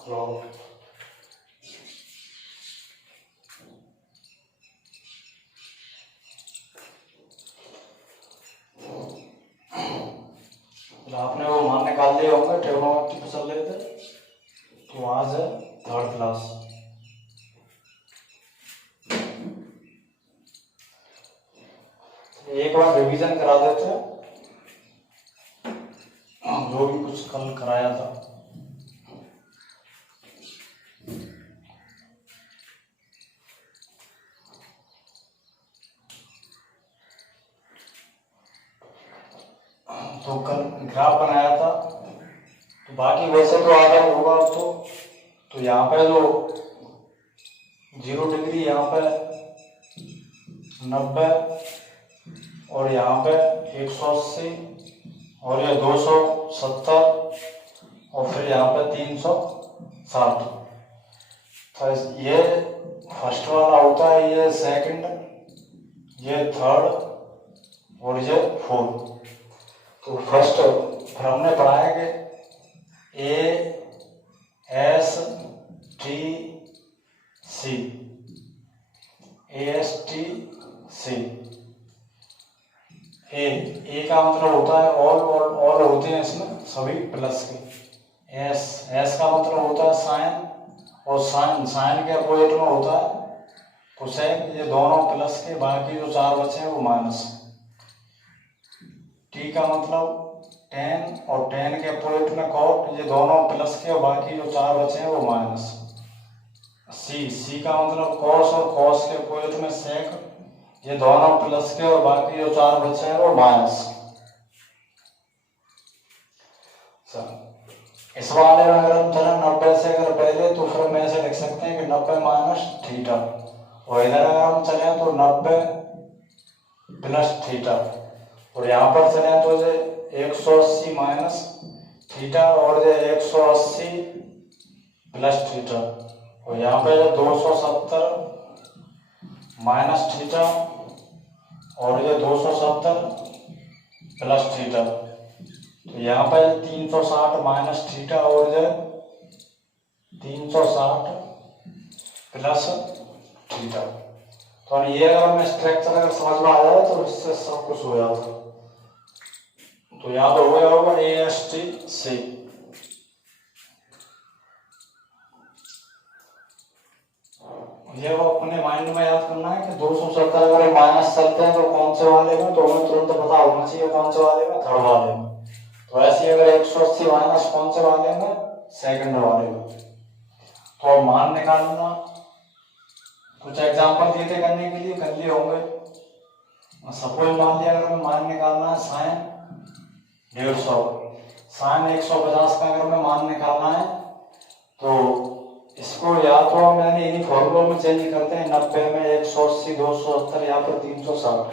तो आपने वो मान निकाल दिए होंगे ट्रिग्नोमेट्री पे चल रहे थे, तो आज है थर्ड क्लास। एक बार रिवीजन करा देते हैं जो भी कुछ कल कराया था। तो कल ग्राफ बनाया था, तो बाकी वैसे तो आ रहा होगा तो यहाँ पे जो 0 डिग्री यहाँ पे 90 और यहाँ पे 180 और ये 270 और फिर यहाँ पे 360। तो ये फर्स्ट वाला होता है, ये सेकंड, ये थर्ड और ये फोर्थ। तो फर्स्ट फिर हमने पढ़ा है कि ASTC ए का मतलब होता है ऑल होते हैं इसमें सभी प्लस के। एस का मतलब होता है साइन, और साइन के अपोजिट में होता है कोसेक। ये दोनों प्लस के, बाकी जो 4 बचे हैं वो माइनस। टी का मतलब टेन, और टेन के अपोजिट में कॉट, ये दोनों प्लस के और बाकी जो 4 बचे हैं वो माइनस। सी का मतलब कॉस, और कॉस के अपोजिट में सेक, ये दोनों प्लस के और बाकी जो 4 बचे हैं वो माइनस। इस वाले में अगर हम चले 90 से अगर पहले, तो फिर हम ऐसे लिख सकते हैं कि 90 माइनस थीटा, और इधर अगर हम चले तो 90 प्लस थीटा, और यहाँ पर चले तो ये 180 माइनस थीटा और ये 180 प्लस थीटा, और यहाँ पे 270 माइनस थीटा और ये 270 प्लस थीटा। तो यहाँ पे 360 माइनस थीटा और ये 360 प्लस थीटा। तो ये अगर हमें स्ट्रक्चर अगर समझ में आ जाए तो इससे सब कुछ हो जाता। तो यहाँ तो हो गया होगा ASTC। ये वो अपने माइंड में याद करना है कि 270 अगर माइनस चलते हैं तो कौन से वाले में, तो हमें तुरंत पता होना चाहिए कौन से वाले में, थर्ड वाले में। तो ऐसे अगर 180 माइनस कौन से वाले में, सेकंड वाले में। तो मान निकालना, कुछ एग्जांपल दिए थे करने के लिए, कर लिए होंगे। सपोज मान लिया अगर हमें मान निकालना है साइन 150, साइन 150 का अगर हमें मान निकालना है, तो इसको या तो हम यानी इन्हीं फॉर्मूलों में चेंज करते हैं, 90 में 180, 270 या फिर 360।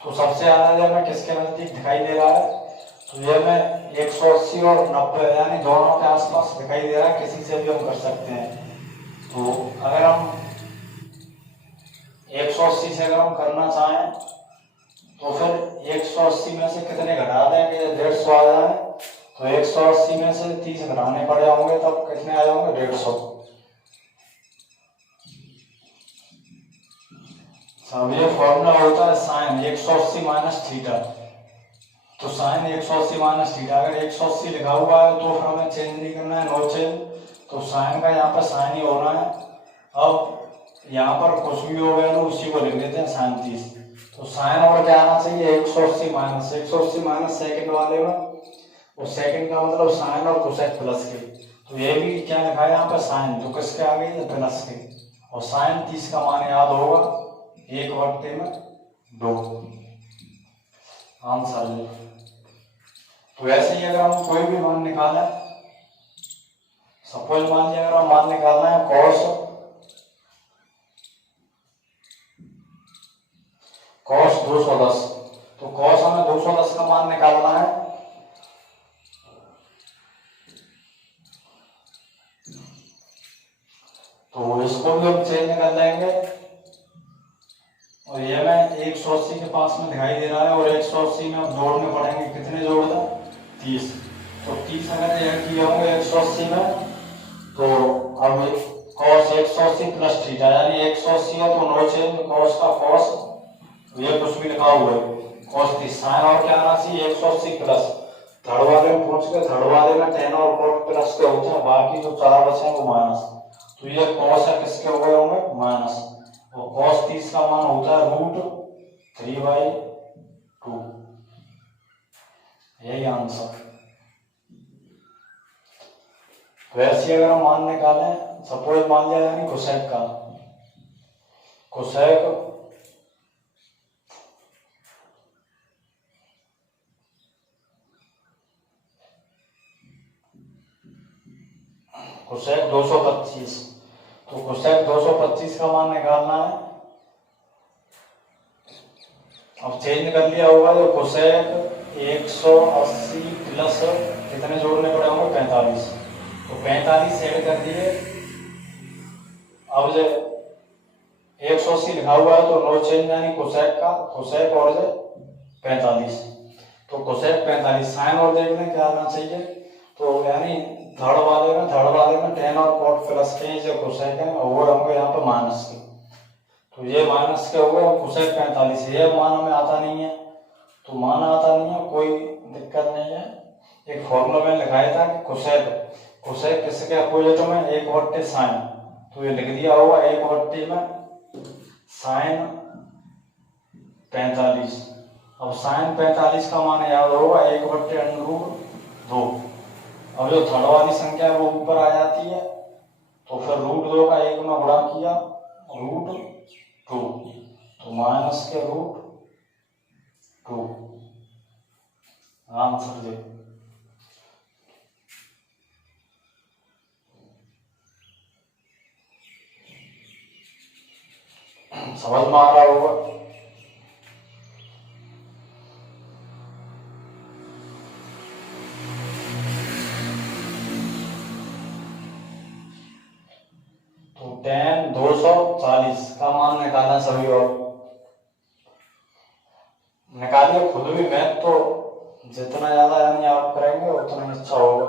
तो सबसे ज्यादा हमें किसके नजदीक दिखाई दे रहा है, तो ये हमें 180 और 90 यानी दोनों के आसपास दिखाई दे रहा है, किसी से भी हम कर सकते हैं। तो अगर हम 180 से अगर हम करना चाहें तो फिर 180 में से कितने घटा दें कि 150 आ जाए, तो 180 में से 30 घटाने पड़े होंगे, तब कितने आ जाएंगे 150। सब ये फॉर्मूला होता है साइन 180 माइनस थीटा। तो साइन 180 माइनस थीटा, अगर 180 लिखा हुआ है तो फिर हमें चेंज नहीं करना है, नो चेंज। तो साइन का यहाँ पर साइन ही होना है। अब यहाँ पर कुछ भी हो गया तो उसी को लिख देते हैं साइन 30। तो साइन और क्या आना चाहिए 180 माइनस सेकंड वाले में, और सेकंड का मतलब साइन और कोसेक प्लस के। तो ये भी क्या लिखा है यहाँ पे साइन, तो किसके आ गई प्लस के, और साइन 30 का मान याद होगा 1/2 आंसर है। तो ऐसे ही अगर हम कोई भी मान निकालें, सपोज मान लिया अगर हम मान निकालना है कॉस 210, तो कॉस हमें 210 का मान निकालना है। तो इसको भी हम चेंज कर लेंगे, और ये में 180 के पास में दिखाई दे रहा है, और 180 में हम जोड़ने पड़ेंगे, कितने जोड़ दें 30। तो 30 अगर ऐड किए होंगे 180 में भी लिखा हुआ है cos 30 साइन और क्या आना चाहिए 180 प्लस थर्ड वाले में पहुंच के थर्ड वाले में टेन और cot प्लस के होते हैं बाकी जो चार बचे हैं वो माइनस तो ये cos है किसके हो गए होंगे माइनस और cos 30 का मान होता है √3/2 यही आंसर। वैसे अगर हम मान निकालें सपोज मान लिया यानी कोसेक का कोसेक कोसेक 225 तो कोसेक 225 का मान निकालना है। अब चेंज कर लिया होगा जो कोसेक 180 प्लस कितने जोड़ने पड़े होंगे 45 तो 45 ऐड कर दिए। अब जो 180 लिखा हुआ है तो नो चेंज यानी कोसेक का कोसेक और जो 45 तो कोसेक 45 साइन और देख लें क्या आना चाहिए तो यानी थर्ड वाले में टेन और cot प्लस के जो कोसेक है और हमको यहाँ पे माइनस के तो ये माइनस के हो गए कोसेक 45 ये मान हमें आता नहीं है तो मान आता नहीं है कोई दिक्कत नहीं है। एक फॉर्मूला में लिखाया था कि कोसेक किसके अपोजिट में 1/sin तो ये लिख दिया होगा 1/में sin 45। अब sin 45 का मान याद होगा 1/√2। अब जो थर्ड वाली संख्या है वो ऊपर आ जाती है तो फिर √2 का 1 में गुणा किया √2 तो माइनस के √2 आंसर दे। समझ में आ रहा होगा। तो tan 240 का मान निकालना सभी और निकालिए खुद भी मैथ तो जितना ज्यादा यानी आप करेंगे उतना ही अच्छा होगा।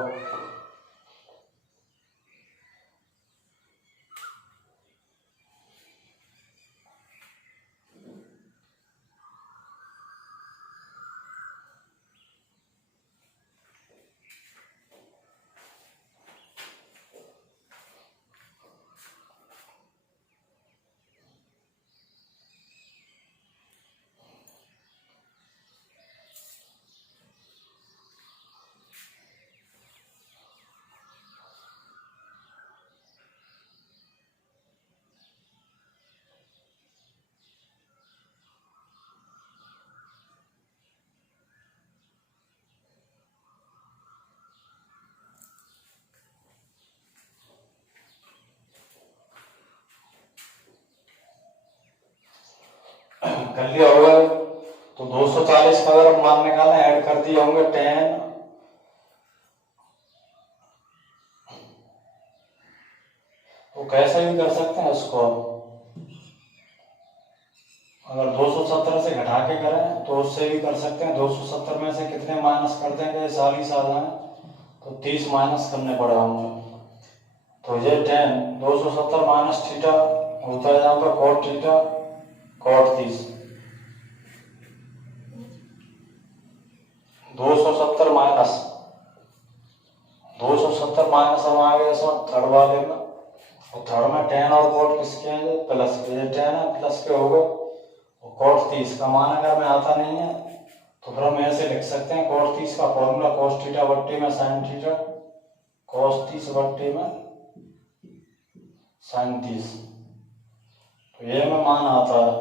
कर लिया होगा तो 240 का अगर मान निकालें ऐड कर दिए होंगे 10 तो कैसे भी कर सकते हैं इसको। अगर 270 से घटा के करें तो उससे भी कर सकते हैं 270 में से कितने माइनस कर देंगे 40 आ जाए तो 30 माइनस करने पड़े होंगे तो ये 10 270 माइनस थीटा होता है यहाँ पर cot थीटा cot 30 270 माइनस हम आ गए इसमें थर्ड वाले में और थर्ड में 10 और cot किसके हैं प्लस के ये 10 है प्लस के हो गए और cot 30 का मान अगर में आता नहीं है तो फिर हम ऐसे लिख सकते हैं cot 30 का फॉर्मूला cos थीटा बट्टे में sin थीटा cos 30 बट्टे में sin 30 तो ये में मान आता है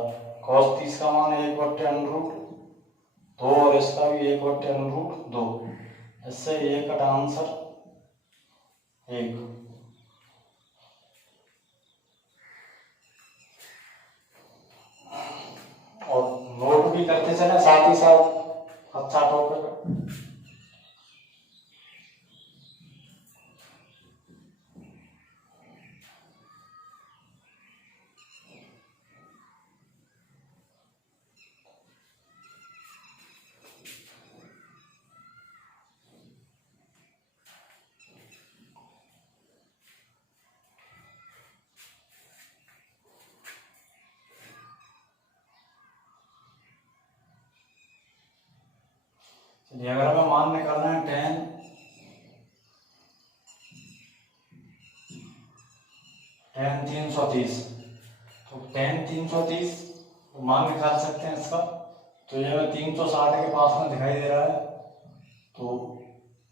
cos 30 का मान 1/√2 और इसका भी 1/√2 इससे ये का आंसर 1। और नोट भी करते चले साथ ही साथ अच्छा टॉपिक। चलिए अगर हमें मान निकालना है tan 330, तो tan 330 मान निकाल सकते हैं इसका। तो ये हमें 360 के पास में दिखाई दे रहा है, तो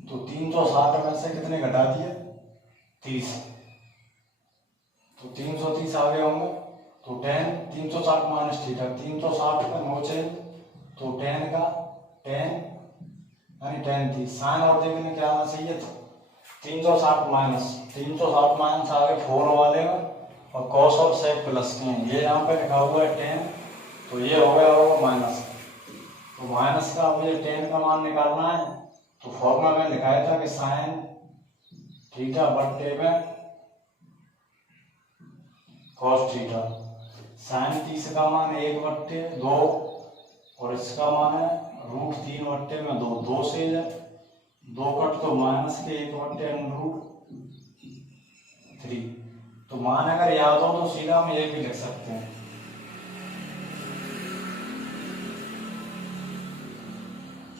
360 में से कितने घटा दिए 30, तो 330 आगे होंगे। तो tan 360 माइनस थीटा, 360 का नोचे तो tan यानी tan 30 साइन और देखने क्या आना चाहिए था 360 माइनस आगे 4 वाले में और cos और sec प्लस के हैं, ये यहाँ पे लिखा हुआ है tan, तो ये हो गया होगा माइनस। तो माइनस का अब ये tan का मान निकालना है, तो फॉर्मूला में लिखाया था कि साइन थीटा बट्टे में cos थीटा। साइन 30 का मान 1/2 और इसका मान है √3/2, 2 से 2 कट तो माइनस के 1/√3। तो मान अगर याद हो तो सीधा हम ये भी लिख सकते हैं।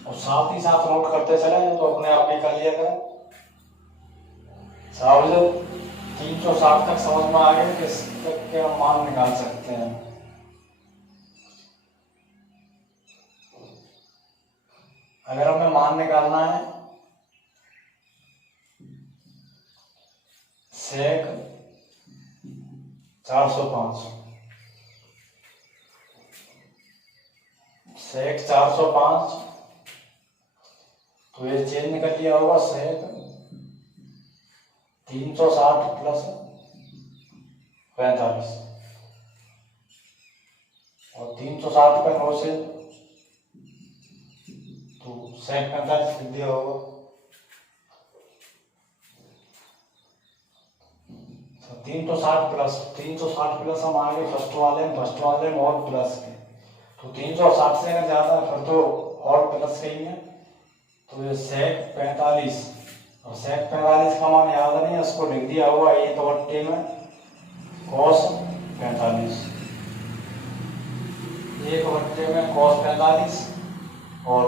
और साथ ही साथ नोट करते चले तो अपने आप भी कर लिया करें। साहब जब 360 तक समझ में आ गए किस तक के हम मान निकाल सकते हैं। अगर हमें मान निकालना है sec 405, sec 405, तो ये चेंज कर लिया होगा sec 360 प्लस 45 और 360 का 9 से तो sec 45 लिख दिया होगा। तो 360 प्लस हम आगे फर्स्ट वाले में और प्लस के, तो 360 से अगर ज्यादा है फिर तो और प्लस के ही है। तो ये sec 45 और sec 45 का मान याद नहीं है, इसको लिख दिया हुआ 1/2 में cos 45, 1/2 में cos 45 और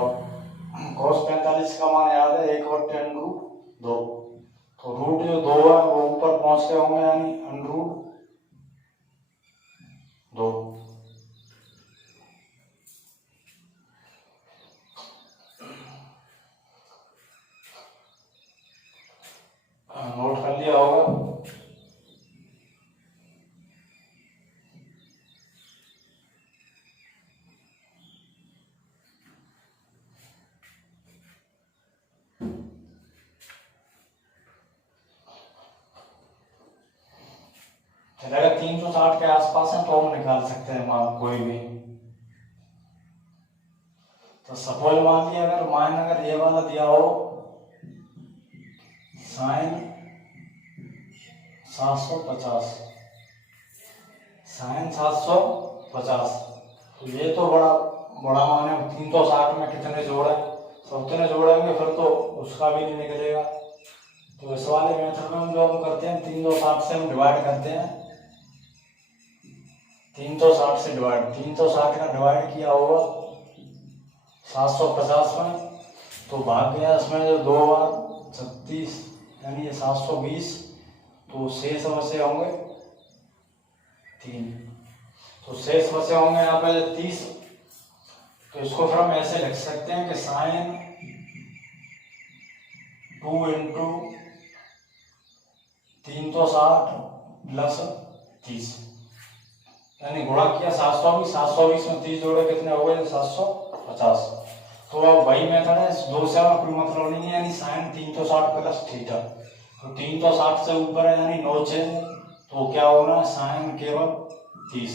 cos 45 का मान याद है 1/√2, तो रूट जो 2 है वो ऊपर पहुंच गए होंगे यानी √2। नोट कर लिया होगा। अगर 360 के आसपास है तो हम निकाल सकते हैं मान कोई भी। तो सपोज मान लिया अगर ये वाला दिया हो साइन 750, तो ये तो बड़ा मान है। 360 में कितने जोड़े सब कितने जोड़ेंगे फिर तो उसका भी नहीं निकलेगा। तो इस वाले मेथड में हम जो हम करते हैं 360 से हम डिवाइड करते हैं, 360 से डिवाइड, 360 का डिवाइड किया होगा 750 में, तो भाग गया इसमें जो 2 बार 36 यानी ये 720, तो शेष बचे होंगे 3, तो शेष बचे होंगे यहाँ पे 30। तो इसको फिर हम ऐसे लिख सकते हैं कि साइन 2 इंटू 360 प्लस 30 यानी गुणा किया 720 में 30 जोड़े कितने हो गए 750। तो अब वही मेथड है, 2 से कोई मतलब नहीं है, यानी साइन 360 प्लस थीटा, तो 360 से ऊपर है यानी 9 से, तो क्या होना है साइन केवल 30।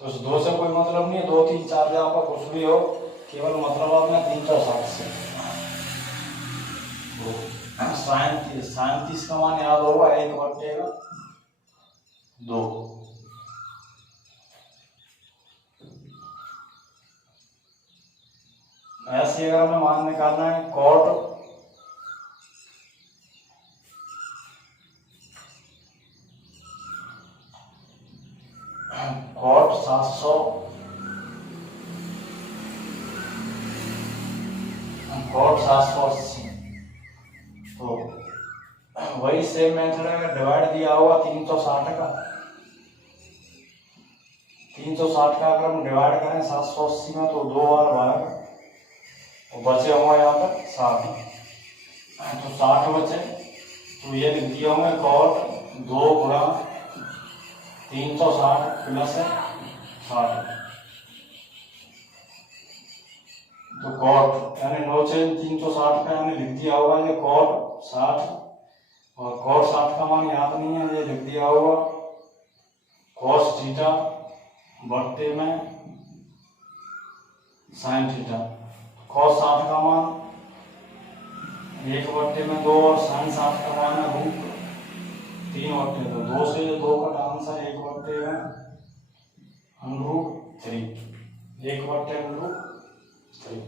तो इस 2 से कोई मतलब नहीं है, 2 3 4 जहाँ पर कुछ भी हो, केवल मतलब आपने 360 से। साइन 30 का मान याद होगा 1/2। ऐसे अगर हमें मान निकालना है cot 700 कॉट 780। तो वही सेम मेथड है, डिवाइड दिया हुआ 360 का, 360 का अगर हम डिवाइड करें 780 में तो 2 बार भाग, तो बचे होंगे यहाँ पर 60, तो 60 बचे, तो ये लिख दिए होंगे कॉट 2 गुणा 360 प्लस 60, तो कॉट यानी नो चेंज 360 का यानी लिख दिया होगा ये कॉट 60, और कॉट 60 का मान याद नहीं है, ये लिख दिया होगा कॉस थीटा बट्टे में साइन थीटा। कॉस 60 का मान 1/2 और साइन 60 का मान है रूट 3/2, 2 से 2 का आंसर 1/3, 1/3।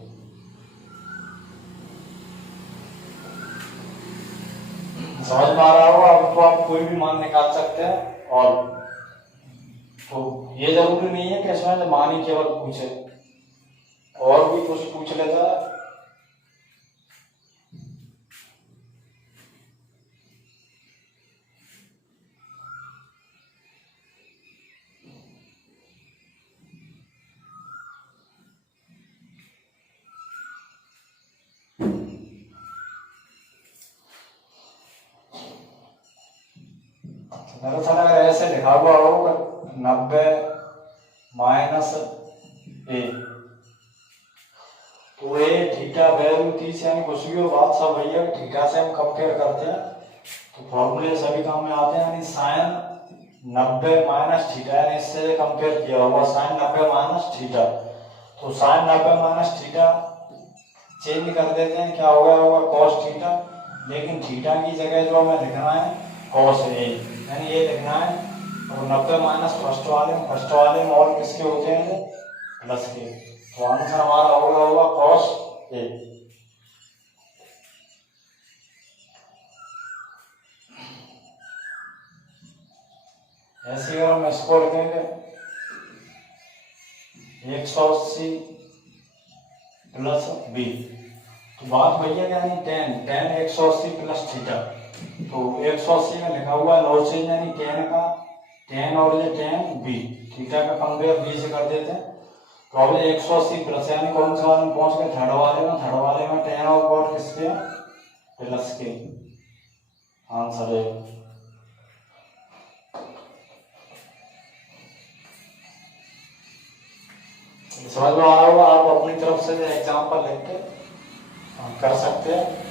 समझ में आ रहा होगा। अब तो आप कोई भी मान निकाल सकते हैं, और तो ये जरूरी नहीं है कि इसमें मान ही केवल पूछे, और भी कुछ पूछ लेता है। दरअसल अगर ऐसे लिखा हुआ होगा 90 माइनस ए, तो ए थीटा वैल्यू 30 यानी कुछ भी हो, बात सब भैया थीटा से हम कंपेयर करते हैं, तो फॉर्मूले सभी काम में आते हैं। यानी साइन 90 माइनस थीटा, यानी इससे कंपेयर किया होगा साइन 90 माइनस थीटा, तो साइन 90 माइनस थीटा चेंज कर देते हैं, क्या हो गया होगा कॉस थीटा, लेकिन थीटा की जगह जो हमें लिखना है कॉस ए, यानी ये लिखना है, और 90 माइनस फर्स्ट वाले में और किसके होते हैं प्लस के, तो आंसर हमारा होगा कॉस ए। ऐसे अगर हम इसको लिखेंगे 180 प्लस बी, तो बात भैया यानी tan 180 प्लस थीटा, तो 180 में लिखा हुआ है नो चेंज, यानी tan और ये tan बी, थीटा का कंपेयर बी से कर देते हैं, तो अब 180 प्लस यानी कौन सा वाले में पहुंच गए थर्ड वाले में tan और cot किसके प्लस के, आंसर है। समझ में आ रहा होगा। आप अपनी तरफ से एग्जाम्पल लिख के कर सकते हैं।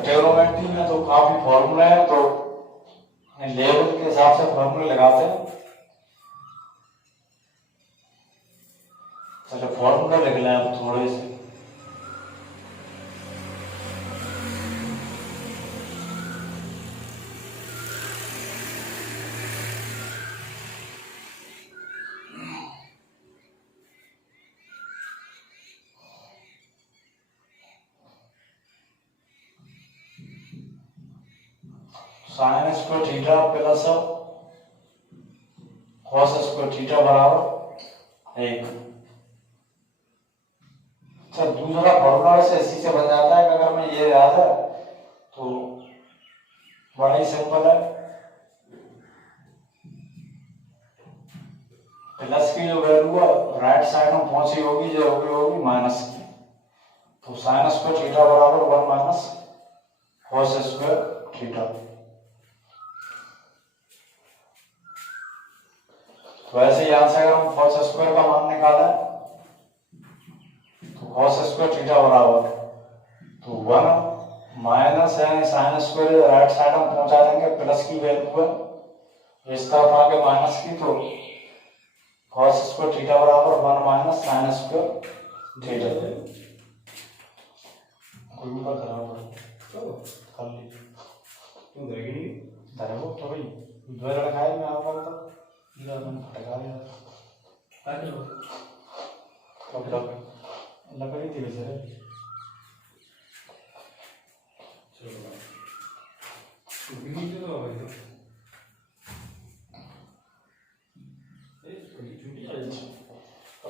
ट्रिग्नोमेट्री में तो काफी फॉर्मूला है, तो लेवल के हिसाब से फॉर्मूले लगाते हैं। चलो फॉर्मूला लिख लें अब थोड़े से। Sine square theta plus cos square theta बराबर 1। अच्छा दूसरा फॉर्मूला वैसे इसी से बन जाता है, अगर मैं ये याद है तो बड़ा ही सिंपल है। प्लस की जो वैल्यू है राइट साइड में पहुंची होगी जो होगी माइनस की, तो साइन स्क्वायर थीटा बराबर 1 माइनस कॉस स्क्वायर थीटा। तो ऐसे यहां से अगर हम कॉस स्क्वायर का मान निकालें तो कॉस स्क्वायर थीटा बराबर तो 1 माइनस यानी साइन स्क्वायर राइट साइड में पहुंचा देंगे, प्लस की वैल्यू है इस तरफ आके माइनस की, तो कॉस स्क्वायर थीटा बराबर 1 माइनस साइन स्क्वायर थीटा। कोई भी बात खराब कर ली क्यों धरेगी नहीं? धरे वो तो भाई दो लड़काए में आपका तो इधर मैंने फटका दिया अरे कब लकड़ी थी वैसे रे चलो वीडियो तो भाई तो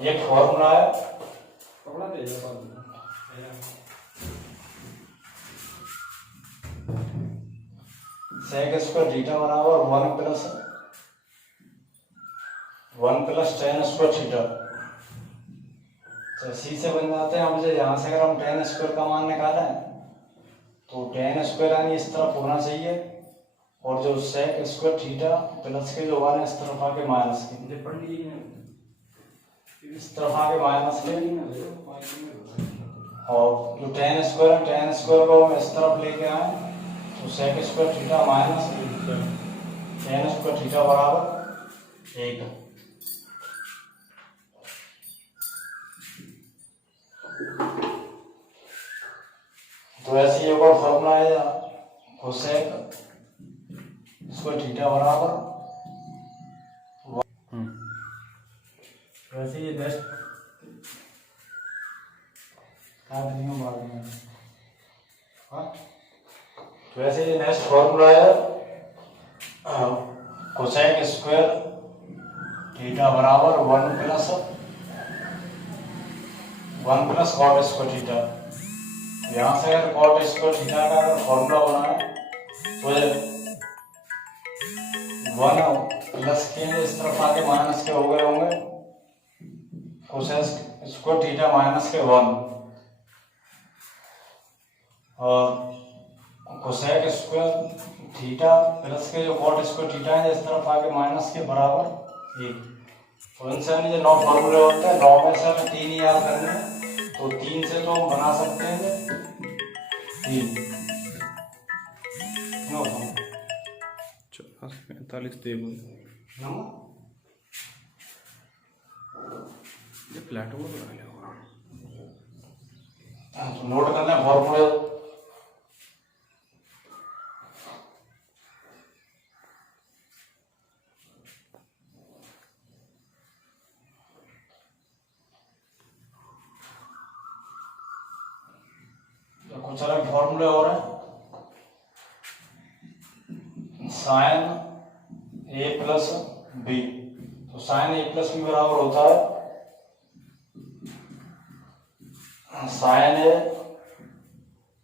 ये फॉर्मूला है कपड़ा दे जा बाद में सेक स्क्वायर थीटा बराबर 1 प्लस tan स्क्वायर थीटा। तो सी से बन जाते हैं। अब यहाँ से अगर हम tan स्क्वायर का मान निकालें तो tan स्क्वायर यानी इस तरफ होना चाहिए और जो सेक स्क्वायर थीटा प्लस के जो वन है इस तरफ आके माइनस के इस तरफ आके माइनस के और जो tan स्क्वायर को हम इस तरफ लेके आए तो sec square theta minus tan square theta बराबर 1। तो ऐसे एक और फॉर्मूला है कोसेक स्क्वायर थीटा बराबर वैसे ये नेक्स्ट काट दिया बाद में। हाँ तो वैसे ये नेक्स्ट फॉर्मूला है कोसेक स्क्वायर थीटा बराबर 1 प्लस कॉट स्क्वायर थीटा। यहाँ से अगर कॉट स्क्वायर थीटा का अगर फॉर्मूला बनाए तो ये 1 प्लस के इस तरफ आके माइनस के हो गए होंगे कोसेक स्क्वायर थीटा माइनस के 1 और कोसेक स्क्वायर थीटा प्लस के जो कॉट स्क्वायर थीटा है इस तरफ आके माइनस के बराबर 1। तो इनसे जो 9 फॉर्मूले होते हैं 9 में से हमें 3 याद करने हैं तो 3 से तो हम बना सकते हैं 3 45 टेबल ये फ्लैट हो गया तो नोट करना है फॉर्मूले। कुछ अलग फॉर्मूले और हैं साइन ए प्लस बी। तो साइन ए प्लस बी बराबर होता है sign A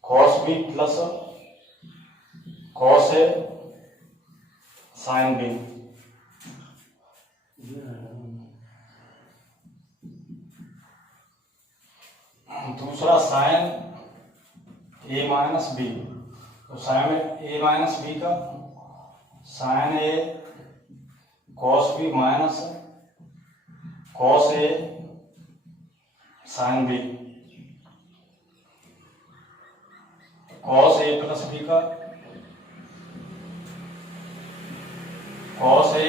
cos B plus cos A sine B. दूसरा साइन ए माइनस बी। तो साइन ए माइनस बी का sign A cos B minus cos A sine B. Cos A plus B का cos A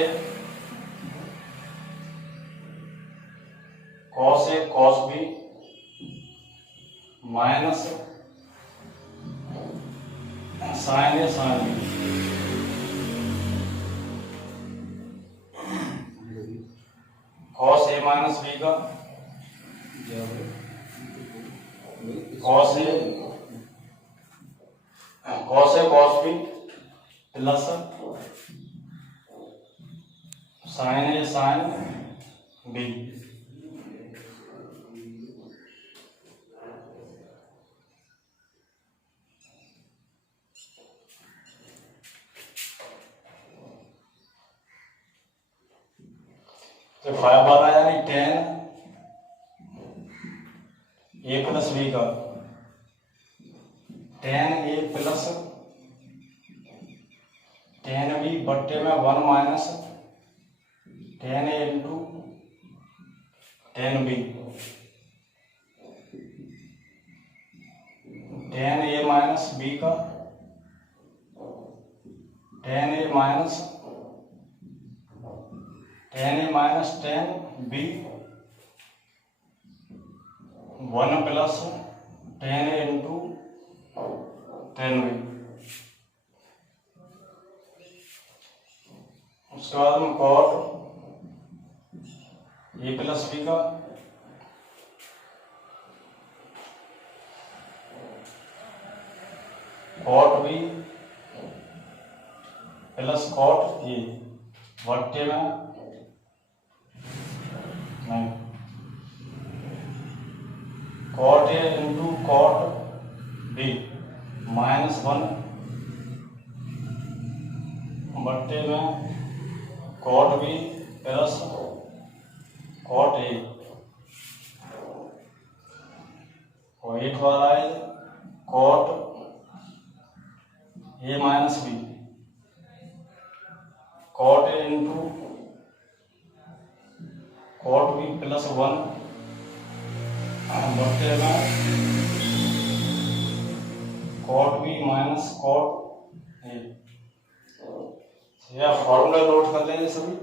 cos B minus sign A sine B. Cos A minus B का cos A cos B plus sign A sine B. तो 5 आ रहा है यानी tan A plus B का tan A plus tan B बट्टे में 1 minus tan A into tan B. tan A minus B का tan A minus tan B 1 plus tan A into tan B. उसके बाद में कॉट ए प्लस बी का cot B plus cot A बट्टे में नहीं cot A into cot B -1 बट्टे में cot B plus cot A और एक वाला है cot A minus B cot A into cot B +1 बट्टे में cot B minus cot A. यह फॉर्मूला नोट कर लेंगे सभी।